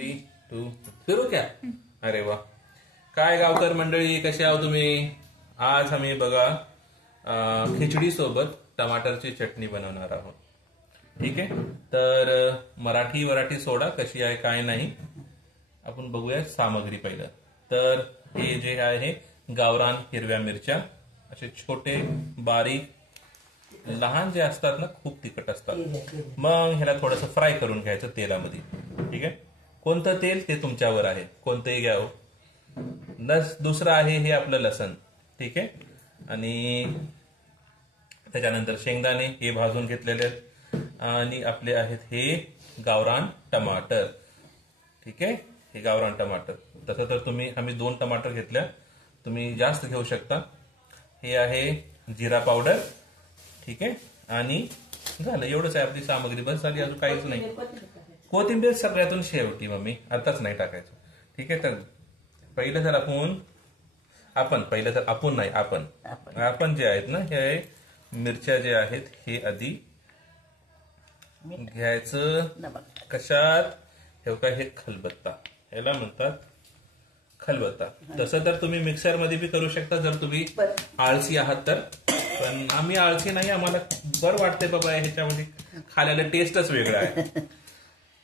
3, 2 सुरू क्या? अरे वा, काय गावकर मंडळी, कसे आहो तुम्ही? आज आम्ही बघा खिचडी सोबत टमाटरची चटणी बनवणार आहोत. ठीक आहे, तर मराठी सोडा कशी आहे काय नाही आपण बघूया. सामग्री पहिलं तर हे जे आहे गावरान हिरव्या मिरच्या, असे छोटे बारीक लहान जे असतात ना खूप तिखट असतात. मग ह्याला थोडंसं फ्राय करून घ्यायचं तेलामध्ये. ठीक आहे, कोणतं तेल ते तुमच्यावर आहे, कोणतंही घ्यावं. दुसरं आहे हे आपलं लसण. ठीक आहे, आणि त्याच्यानंतर शेंगदाणे हे भाजून घेतलेले आहेत. आणि आपले आहेत हे गावरान टमाटर. ठीक आहे, हे गावरान टमाटर. तसं तर आम्ही 2 टमाटर घेतल्या, तुम्ही जास्त घेऊ शकता. हे आहे जिरा पावडर. ठीक आहे, आणि झालं, एवढंच आहे आपली सामग्री, बस झाली, अजून काहीच नाही. कोथिंबीर सगळ्यातून शेवटी मम्मी, आताच नाही टाकायचं. ठीक आहे, तर पहिलं तर आपण जे आहेत ना हे मिरच्या जे आहेत हे आधी घ्यायचं. कशात? हे खलबत्ता, याला म्हणतात खलबत्ता. तसं तर तुम्ही मिक्सर मध्ये बी करू शकता जर तुम्ही आळसी आहात तर, पण आम्ही आळसी नाही, आम्हाला बरं वाटतंय बाबा ह्याच्यामध्ये खाल्याला टेस्टच वेगळा आहे.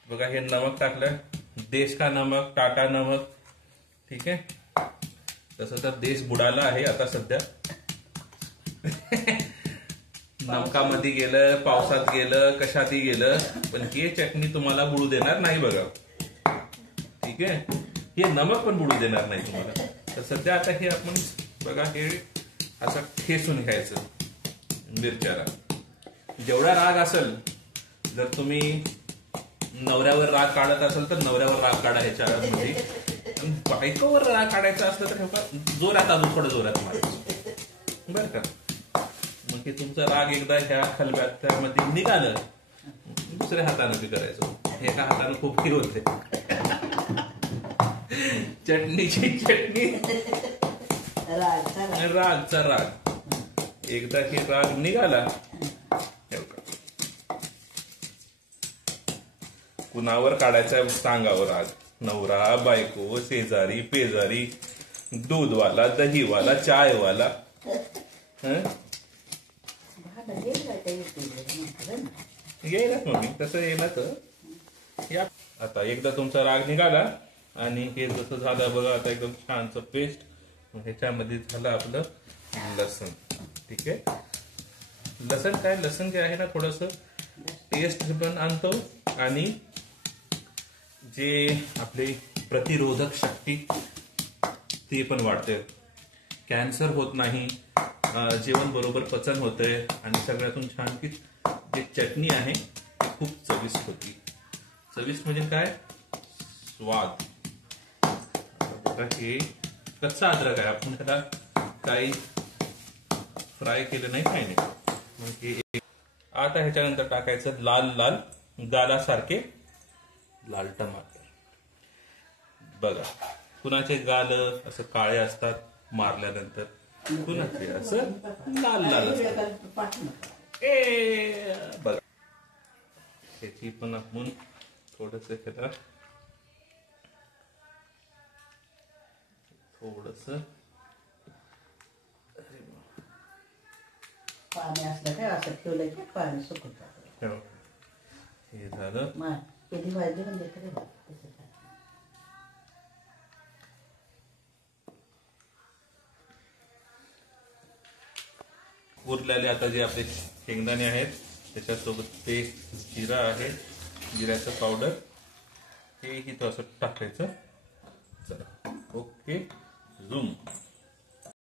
बघा हे नमक टाकलं, देश का नमक, टाटा नमक. ठीक आहे, तसं तर देश बुडाला आहे आता सध्या. नमकामध्ये गेलं, पावसात गेलं, कशातही गेलं, पण हे चटणी तुम्हाला बुडू देणार नाही बघा. ठीक आहे, हे नमक पण बुडू देणार नाही तुम्हाला. तर सध्या आता हे आपण बघा हे असं ठेसून घ्यायचं मिरच्याला. जेवढा राग असेल, जर तुम्ही नवऱ्यावर राग काढत असेल तर नवऱ्यावर राग काढा ह्याच्यामध्ये. बायकोवर राग काढायचा असलं तर जोरात, अजून थोडं जोरात मारायचं बरं का. मग हे तुमचा राग एकदा ह्या खलबत्त्यामध्ये निघालं, दुसऱ्या हाताने बी करायचं. एका हाताने खूप खीर होते. चटणीची चटणी, रागचा राग. एकदा हे राग निघाला, कुणावर काढायचा सांगावं राग. नवरा, बायको, शेजारी पेजारी, दूधवाला, दहीवाला, चायवाला. येईलच मम्मी, तसं येईल तर या. आता एकदा तुमचा राग निघाला आणि हे जसं झालं बघा, आता एकदम छानचं पेस्ट. ह्याच्यामध्ये झालं आपलं लसण. ठीक आहे, लसण जे आहे ना थोडस टेस्ट पण आणतो आणि जे आपली प्रतिरोधक शक्ती ते पण वाढते. कॅन्सर होत नाही, जेवण बरोबर पचन होतंय, आणि सगळ्यातून छान की जे चटणी आहे खूप चविष्ट होती. चविष्ट म्हणजे काय? स्वाद. हे कच्चा अद्रक आहे, आपण त्याला काही फ्राय केलं नाही, काही नाही. मग हे आता ह्याच्यानंतर टाकायचं लाल लाल गालासारखे लाल टमाटर. बघा, कुणाचे गाल असं काळे असतात मारल्यानंतर, कुणाचे असं लाल लाल असतात. बघा, ह्याची पण आपण थोडस त्याला पाणी असलं काय असं ठेवलं की पाणी सुकून टाकलं. हे झालं. कधी भाजी म्हणजे तरी उरलेले आता जे आपले शेंगदाणे आहेत त्याच्यासोबत ते जिरा आहे, जिऱ्याचं पावडर, हेही थोडंसं टाकायचं. चला, ओके, झूम.